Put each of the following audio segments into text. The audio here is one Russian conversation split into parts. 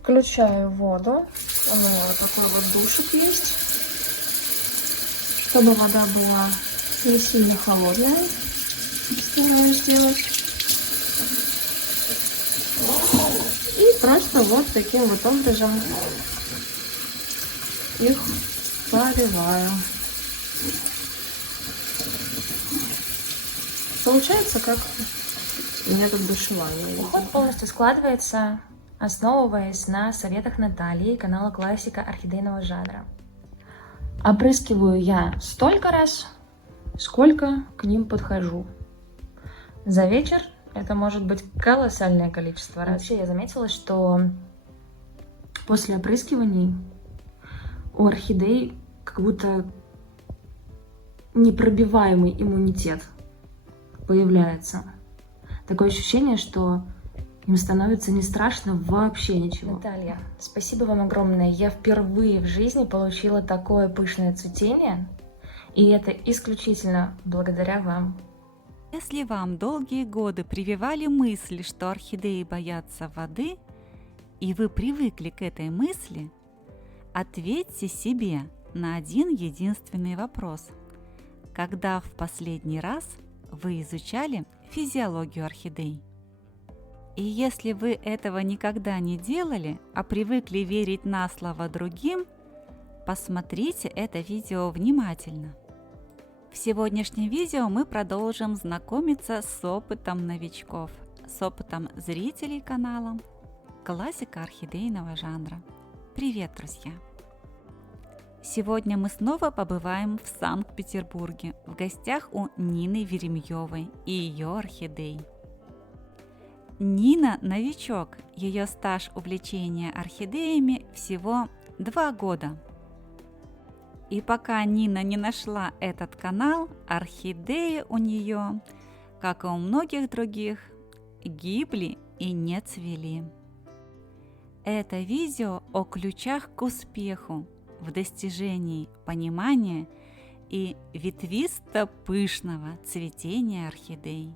Включаю воду. У меня вот такой вот душик есть. Чтобы вода была не сильно холодная. Стараюсь сделать. И просто вот таким вот образом их поливаю. Получается как метод душевания. Уход полностью складывается, основываясь на советах Натальи и канала Классика орхидейного жанра. Опрыскиваю я столько раз, сколько к ним подхожу. За вечер это может быть колоссальное количество раз. Вообще я заметила, что после опрыскиваний у орхидей как будто непробиваемый иммунитет появляется. Такое ощущение, что им становится не страшно вообще ничего. Наталья, спасибо вам огромное. Я впервые в жизни получила такое пышное цветение, и это исключительно благодаря вам. Если вам долгие годы прививали мысль, что орхидеи боятся воды, и вы привыкли к этой мысли, ответьте себе на один единственный вопрос. Когда в последний раз вы изучали физиологию орхидей? И если вы этого никогда не делали, а привыкли верить на слово другим, посмотрите это видео внимательно. В сегодняшнем видео мы продолжим знакомиться с опытом новичков, с опытом зрителей канала Классика орхидейного жанра. Привет, друзья! Сегодня мы снова побываем в Санкт-Петербурге в гостях у Нины Веремьевой и ее орхидей. Нина – новичок, ее стаж увлечения орхидеями всего 2 года. И пока Нина не нашла этот канал, орхидеи у нее, как и у многих других, гибли и не цвели. Это видео о ключах к успеху в достижении понимания и ветвисто-пышного цветения орхидей.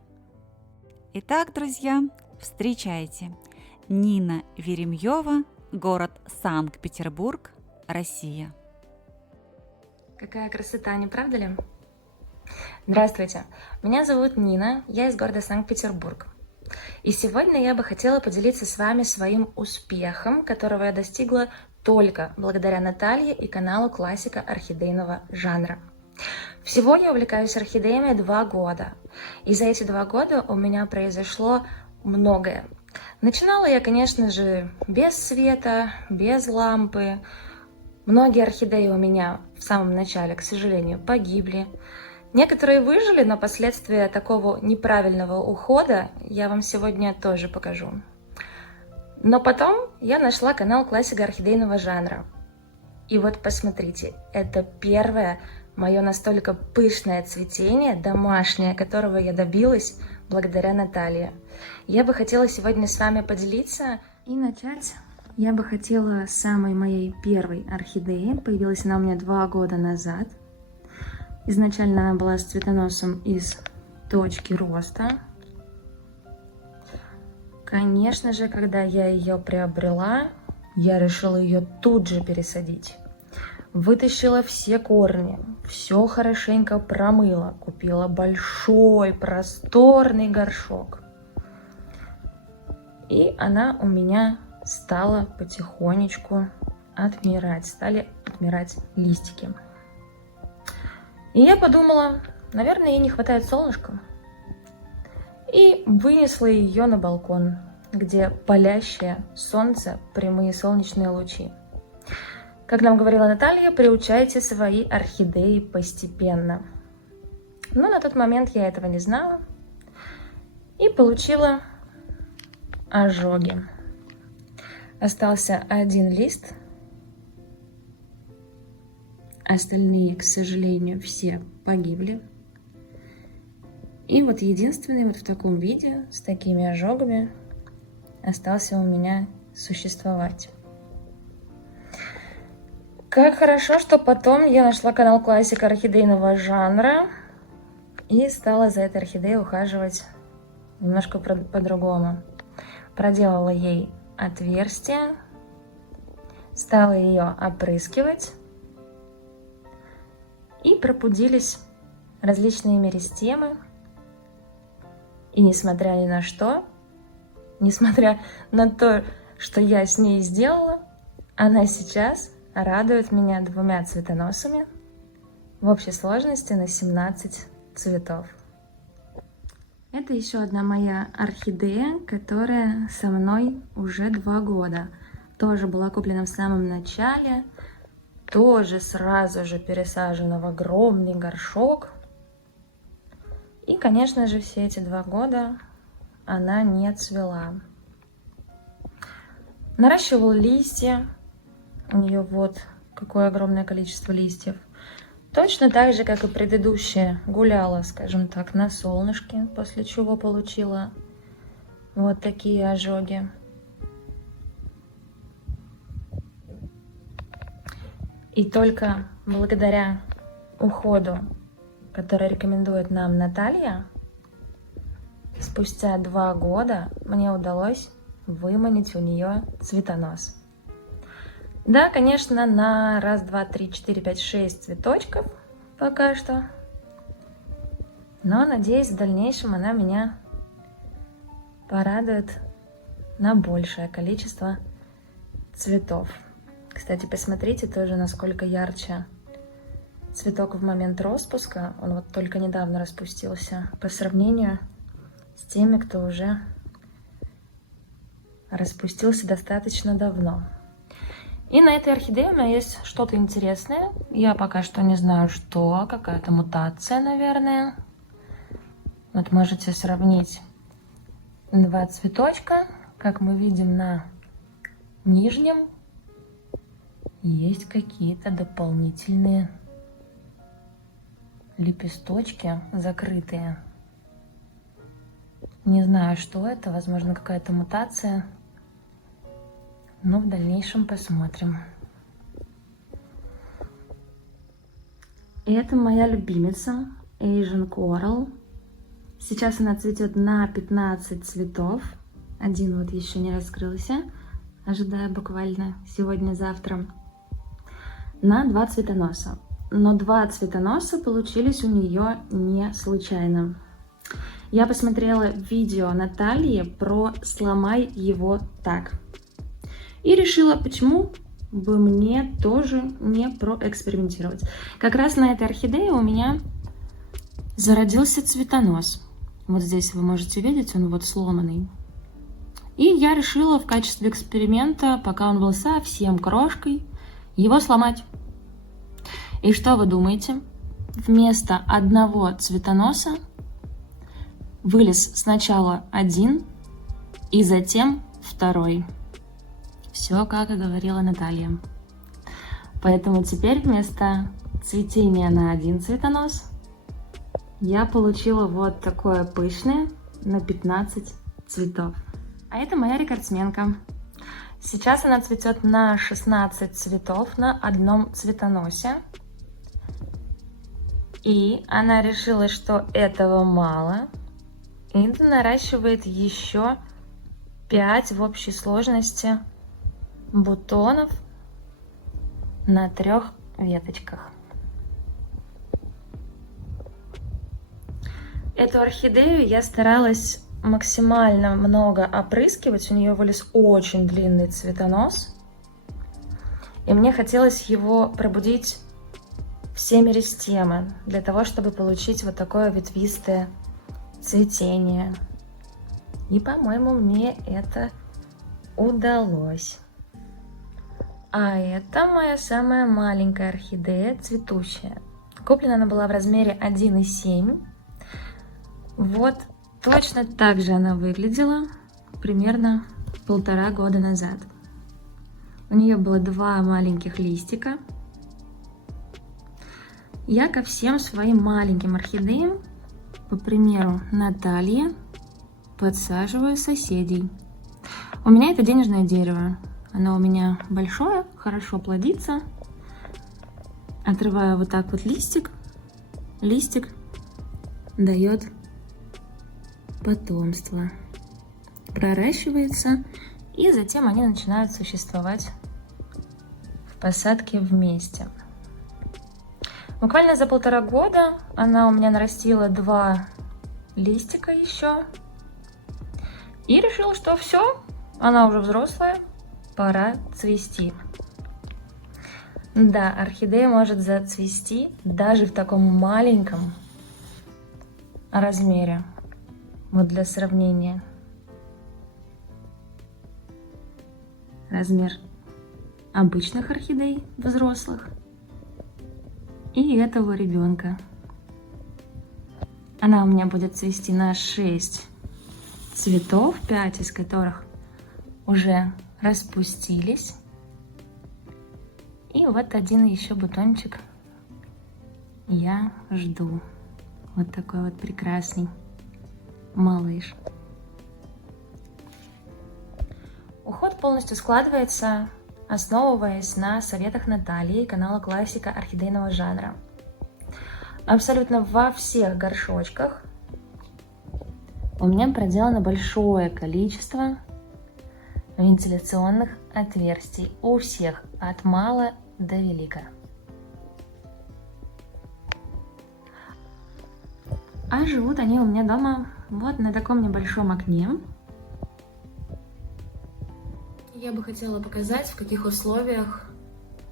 Итак, друзья, встречайте, Нина Веремьева, город Санкт-Петербург, Россия. Какая красота, не правда ли? Здравствуйте, меня зовут Нина, я из города Санкт-Петербург. И сегодня я бы хотела поделиться с вами своим успехом, которого я достигла только благодаря Наталье и каналу Классика орхидейного жанра. Всего я увлекаюсь орхидеями 2 года, и за эти 2 года у меня произошло многое. Начинала я, конечно же, без света, без лампы. Многие орхидеи у меня в самом начале, к сожалению, погибли. Некоторые выжили, но последствия такого неправильного ухода я вам сегодня тоже покажу. Но потом я нашла канал Классика орхидейного жанра. И вот посмотрите, это первое мое настолько пышное цветение, домашнее, которого я добилась благодаря Наталье. Я бы хотела сегодня с вами поделиться и начать. Я бы хотела с самой моей первой орхидеи. Появилась она у меня 2 года назад. Изначально она была с цветоносом из точки роста. Конечно же, когда я ее приобрела, я решила ее тут же пересадить. Вытащила все корни, все хорошенько промыла, купила большой просторный горшок. И она у меня стала потихонечку отмирать, стали отмирать листики. И я подумала, наверное, ей не хватает солнышка. И вынесла ее на балкон, где палящее солнце, прямые солнечные лучи. Как нам говорила Наталья, приучайте свои орхидеи постепенно. Но на тот момент я этого не знала и получила ожоги. Остался 1 лист, остальные, к сожалению, все погибли. И вот единственный вот в таком виде, с такими ожогами, остался у меня существовать. Как хорошо, что потом я нашла канал Классика орхидейного жанра и стала за этой орхидеей ухаживать немножко по-другому. Проделала ей отверстие, стала ее опрыскивать, и пробудились различные меристемы. И несмотря ни на что, несмотря на то, что я с ней сделала, она сейчас радует меня 2 цветоносами в общей сложности на 17 цветов. Это еще одна моя орхидея, которая со мной уже 2 года. Тоже была куплена в самом начале, тоже сразу же пересажена в огромный горшок. И, конечно же, все эти 2 года она не цвела. Наращивал листья. У нее вот какое огромное количество листьев. Точно так же, как и предыдущая, гуляла, скажем так, на солнышке, после чего получила вот такие ожоги. И только благодаря уходу, который рекомендует нам Наталья, спустя 2 года мне удалось выманить у нее цветонос. Да, конечно, на 1, 2, 3, 4, 5, 6 цветочков пока что. Но, надеюсь, в дальнейшем она меня порадует на большее количество цветов. Кстати, посмотрите тоже, насколько ярче цветок в момент распуска. Он вот только недавно распустился по сравнению с теми, кто уже распустился достаточно давно. И на этой орхидее у меня есть что-то интересное. Я пока что не знаю, что. Какая-то мутация, наверное. Вот можете сравнить 2 цветочка. Как мы видим, на нижнем есть какие-то дополнительные лепесточки закрытые. Не знаю, что это. Возможно, какая-то мутация. Но в дальнейшем посмотрим. Это моя любимица Asian Coral. Сейчас она цветет на 15 цветов. Один вот еще не раскрылся. Ожидаю буквально сегодня-завтра. На 2 цветоноса. Но 2 цветоноса получились у нее не случайно. Я посмотрела видео Натальи про «Сломай его так». И решила, почему бы мне тоже не проэкспериментировать. Как раз на этой орхидее у меня зародился цветонос. Вот здесь вы можете видеть, он вот сломанный. И я решила в качестве эксперимента, пока он был совсем крошкой, его сломать. И что вы думаете? Вместо одного цветоноса вылез сначала один и затем второй. Все, как и говорила Наталья. Поэтому теперь вместо цветения на 1 цветонос я получила вот такое пышное на 15 цветов. А это моя рекордсменка. Сейчас она цветет на 16 цветов на 1 цветоносе. И она решила, что этого мало. И наращивает еще 5 в общей сложности бутонов на 3 веточках. Эту орхидею я старалась максимально много опрыскивать. У нее вылез очень длинный цветонос. И мне хотелось его пробудить все меристемы, для того, чтобы получить вот такое ветвистое цветение. И, по-моему, мне это удалось. А это моя самая маленькая орхидея, цветущая. Куплена она была в размере 1,7. Вот точно так же она выглядела примерно 1,5 года назад. У нее было 2 маленьких листика. Я ко всем своим маленьким орхидеям, по примеру Натальи, подсаживаю соседей. У меня это денежное дерево. Оно у меня большое, хорошо плодится. Отрываю вот так вот листик. Листик дает потомство. Проращивается, и затем они начинают существовать посадки вместе. Буквально за 1,5 года она у меня нарастила 2 листика еще. И решила, что все, она уже взрослая, пора цвести. Да, орхидея может зацвести даже в таком маленьком размере. Вот для сравнения. Размер обычных орхидей взрослых и этого ребенка. Она у меня будет цвести на 6 цветов, 5 из которых уже распустились. И вот один еще бутончик я жду. Вот такой вот прекрасный малыш. Уход полностью складывается, основываясь на советах Натальи, канала Классика орхидейного жанра. Абсолютно во всех горшочках у меня проделано большое количество вентиляционных отверстий. У всех, от мала до велика. А живут они у меня дома вот на таком небольшом окне. Я бы хотела показать, в каких условиях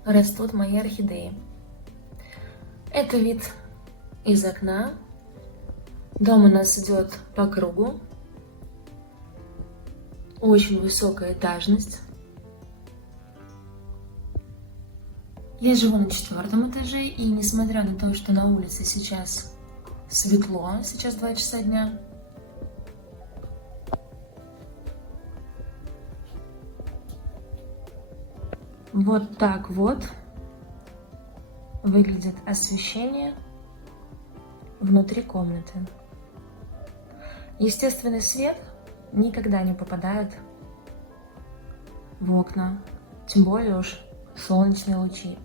растут мои орхидеи. Это вид из окна. Дом у нас идет по кругу. Очень высокая этажность. Я живу на 4-м этаже, и несмотря на то, что на улице сейчас светло, сейчас 2 часа дня, вот так вот выглядит освещение внутри комнаты. Естественный свет никогда не попадает в окна, тем более уж солнечные лучи.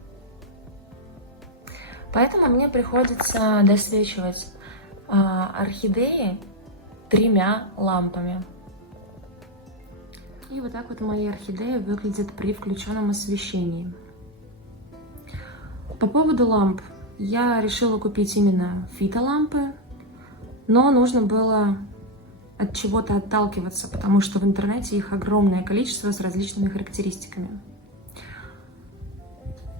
Поэтому мне приходится досвечивать орхидеи 3 лампами. И вот так вот мои орхидеи выглядят при включенном освещении. По поводу ламп. Я решила купить именно фитолампы, но нужно было от чего-то отталкиваться, потому что в интернете их огромное количество с различными характеристиками.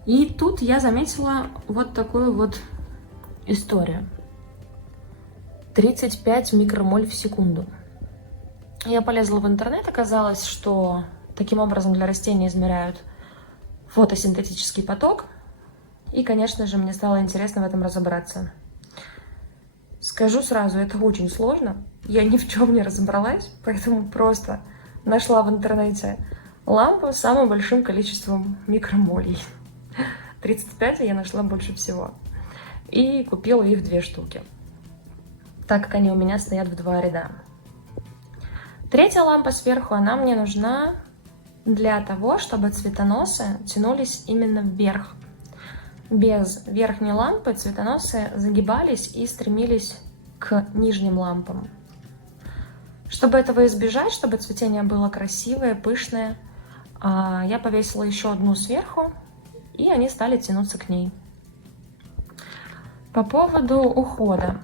И тут я заметила вот такую вот историю. 35 микромоль в секунду. Я полезла в интернет, оказалось, что таким образом для растения измеряют фотосинтетический поток. И, конечно же, мне стало интересно в этом разобраться. Скажу сразу, это очень сложно. Я ни в чем не разобралась, поэтому просто нашла в интернете лампу с самым большим количеством микромолей. 35 я нашла больше всего. И купила их 2 штуки, так как они у меня стоят в 2 ряда. 3-я лампа сверху, она мне нужна для того, чтобы цветоносы тянулись именно вверх. Без верхней лампы цветоносы загибались и стремились к нижним лампам. Чтобы этого избежать, чтобы цветение было красивое, пышное, я повесила еще одну сверху, и они стали тянуться к ней. По поводу ухода.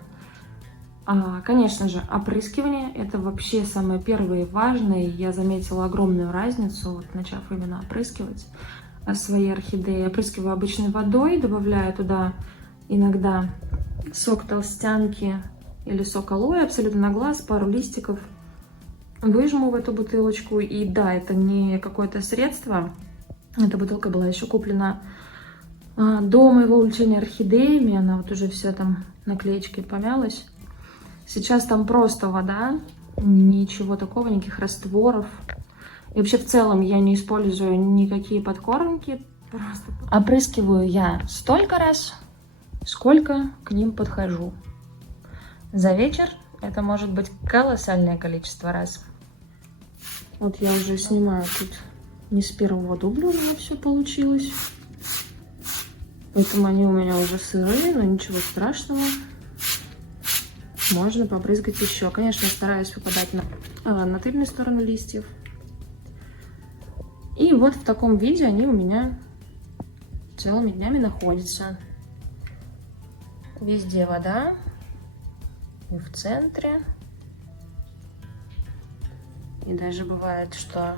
Конечно же, опрыскивание – это вообще самое первое и важное. Я заметила огромную разницу, вот, начав именно опрыскивать свои орхидеи. Опрыскиваю обычной водой, добавляю туда иногда сок толстянки или сок алоэ, абсолютно на глаз, пару листиков. Выжму в эту бутылочку. И да, это не какое-то средство. Эта бутылка была еще куплена до моего увлечения орхидеями. Она вот уже вся там наклеечкой помялась. Сейчас там просто вода, ничего такого, никаких растворов. И вообще в целом я не использую никакие подкормки. Просто опрыскиваю я столько раз, сколько к ним подхожу. За вечер это может быть колоссальное количество раз. Вот я уже снимаю тут не с первого дубля, у меня все получилось. Поэтому они у меня уже сырые, но ничего страшного. Можно побрызгать еще. Конечно, стараюсь выпадать на тыльную сторону листьев. И вот в таком виде они у меня целыми днями находится. Везде вода. И в центре. И даже бывает, что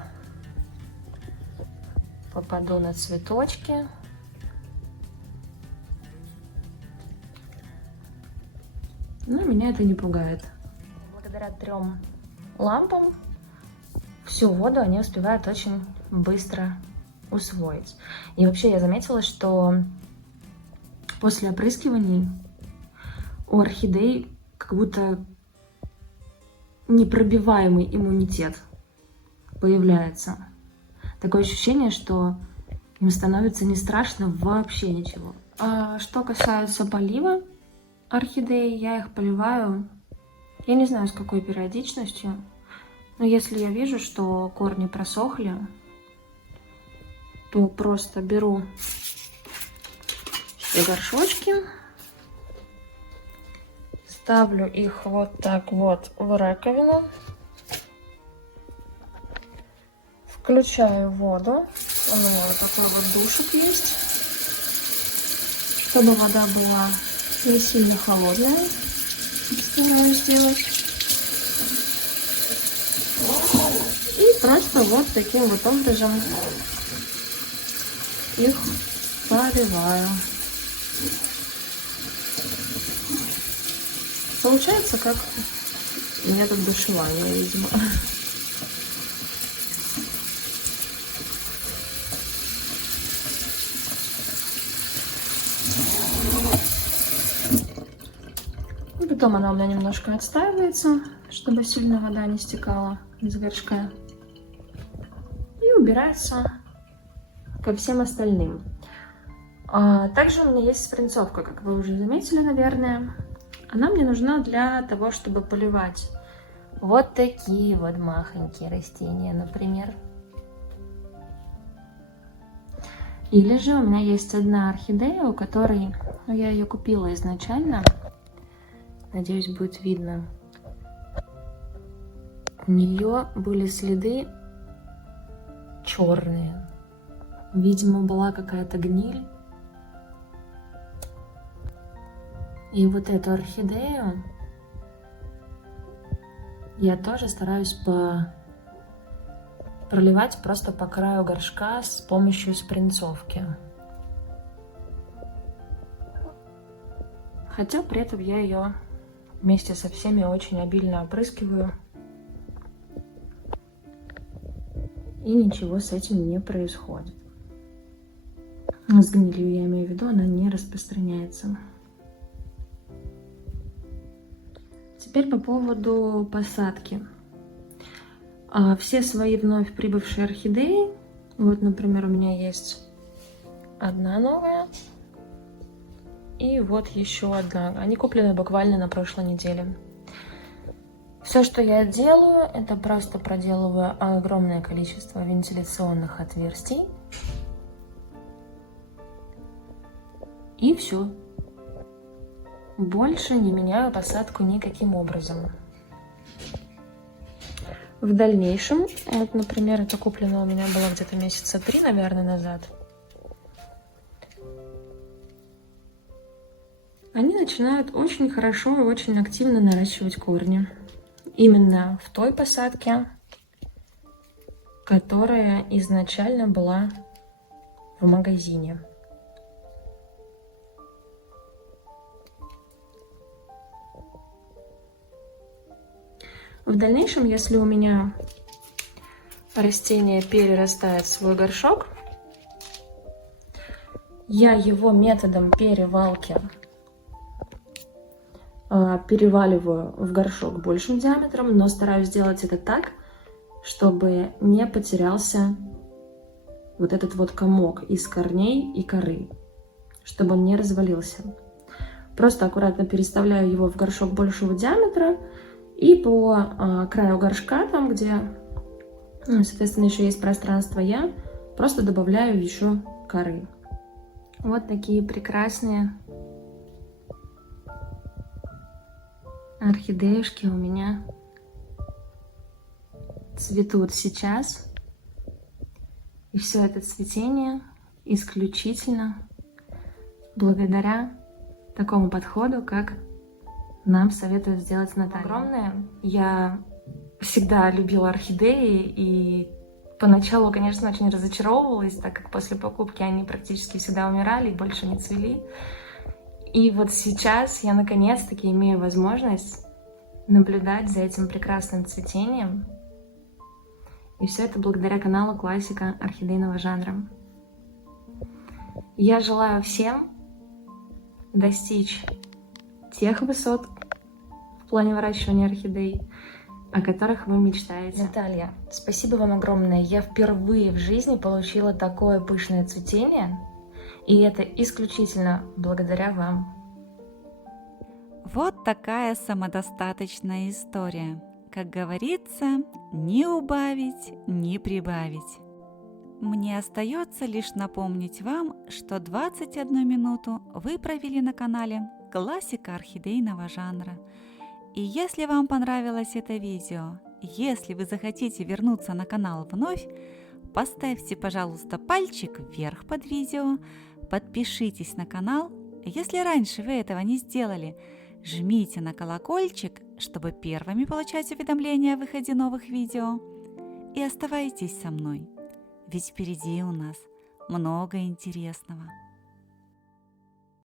попаду на цветочки. Но меня это не пугает. Благодаря 3 лампам всю воду они успевают очень быстро усвоить. И вообще я заметила, что после опрыскиваний у орхидей как будто непробиваемый иммунитет появляется. Такое ощущение, что им становится не страшно вообще ничего. А что касается полива орхидей, я их поливаю, я не знаю с какой периодичностью, но если я вижу, что корни просохли, то просто беру все горшочки, ставлю их вот так вот в раковину, включаю воду, у меня вот такой вот душик есть, чтобы вода была не сильно холодная, стараюсь сделать. И просто вот таким вот образом их поливаю. Получается как метод душевания, видимо. И потом она у меня немножко отстаивается, чтобы сильно вода не стекала из горшка. И убирается ко всем остальным. Также у меня есть спринцовка, как вы уже заметили, наверное. Она мне нужна для того, чтобы поливать вот такие вот махонькие растения, например. Или же у меня есть одна орхидея, у которой, я ее купила изначально, надеюсь, будет видно. У нее были следы черные. Видимо, была какая-то гниль. И вот эту орхидею я тоже стараюсь проливать просто по краю горшка с помощью спринцовки. Хотя при этом я ее вместе со всеми очень обильно опрыскиваю. И ничего с этим не происходит. С гнилью я имею в виду, она не распространяется. Теперь по поводу посадки. Все свои вновь прибывшие орхидеи, вот, например, у меня есть одна новая и вот еще одна. Они куплены буквально на прошлой неделе. Все, что я делаю, это просто проделываю огромное количество вентиляционных отверстий. И все. Больше не меняю посадку никаким образом. В дальнейшем, вот, например, это куплено у меня было где-то месяца 3, наверное, назад. Они начинают очень хорошо и очень активно наращивать корни. Именно в той посадке, которая изначально была в магазине. В дальнейшем, если у меня растение перерастает в свой горшок, я его методом перевалки переваливаю в горшок большим диаметром, но стараюсь сделать это так, чтобы не потерялся вот этот вот комок из корней и коры, чтобы он не развалился. Просто аккуратно переставляю его в горшок большего диаметра и по краю горшка, там где, соответственно, еще есть пространство, я просто добавляю еще коры. Вот такие прекрасные орхидеюшки у меня цветут сейчас. И все это цветение исключительно благодаря такому подходу, как нам советует сделать Наталья. Огромное. Я всегда любила орхидеи и поначалу, конечно, очень разочаровывалась, так как после покупки они практически всегда умирали и больше не цвели. И вот сейчас я наконец-таки имею возможность наблюдать за этим прекрасным цветением. И все это благодаря каналу «Классика орхидейного жанра». Я желаю всем достичь тех высот в плане выращивания орхидей, о которых вы мечтаете. Наталья, спасибо вам огромное. Я впервые в жизни получила такое пышное цветение, и это исключительно благодаря вам. Вот такая самодостаточная история. Как говорится, не убавить, не прибавить. Мне остается лишь напомнить вам, что 21 минуту вы провели на канале «Классика орхидейного жанра». И если вам понравилось это видео, если вы захотите вернуться на канал вновь, поставьте, пожалуйста, пальчик вверх под видео, подпишитесь на канал. Если раньше вы этого не сделали, жмите на колокольчик, чтобы первыми получать уведомления о выходе новых видео. И оставайтесь со мной, ведь впереди у нас много интересного.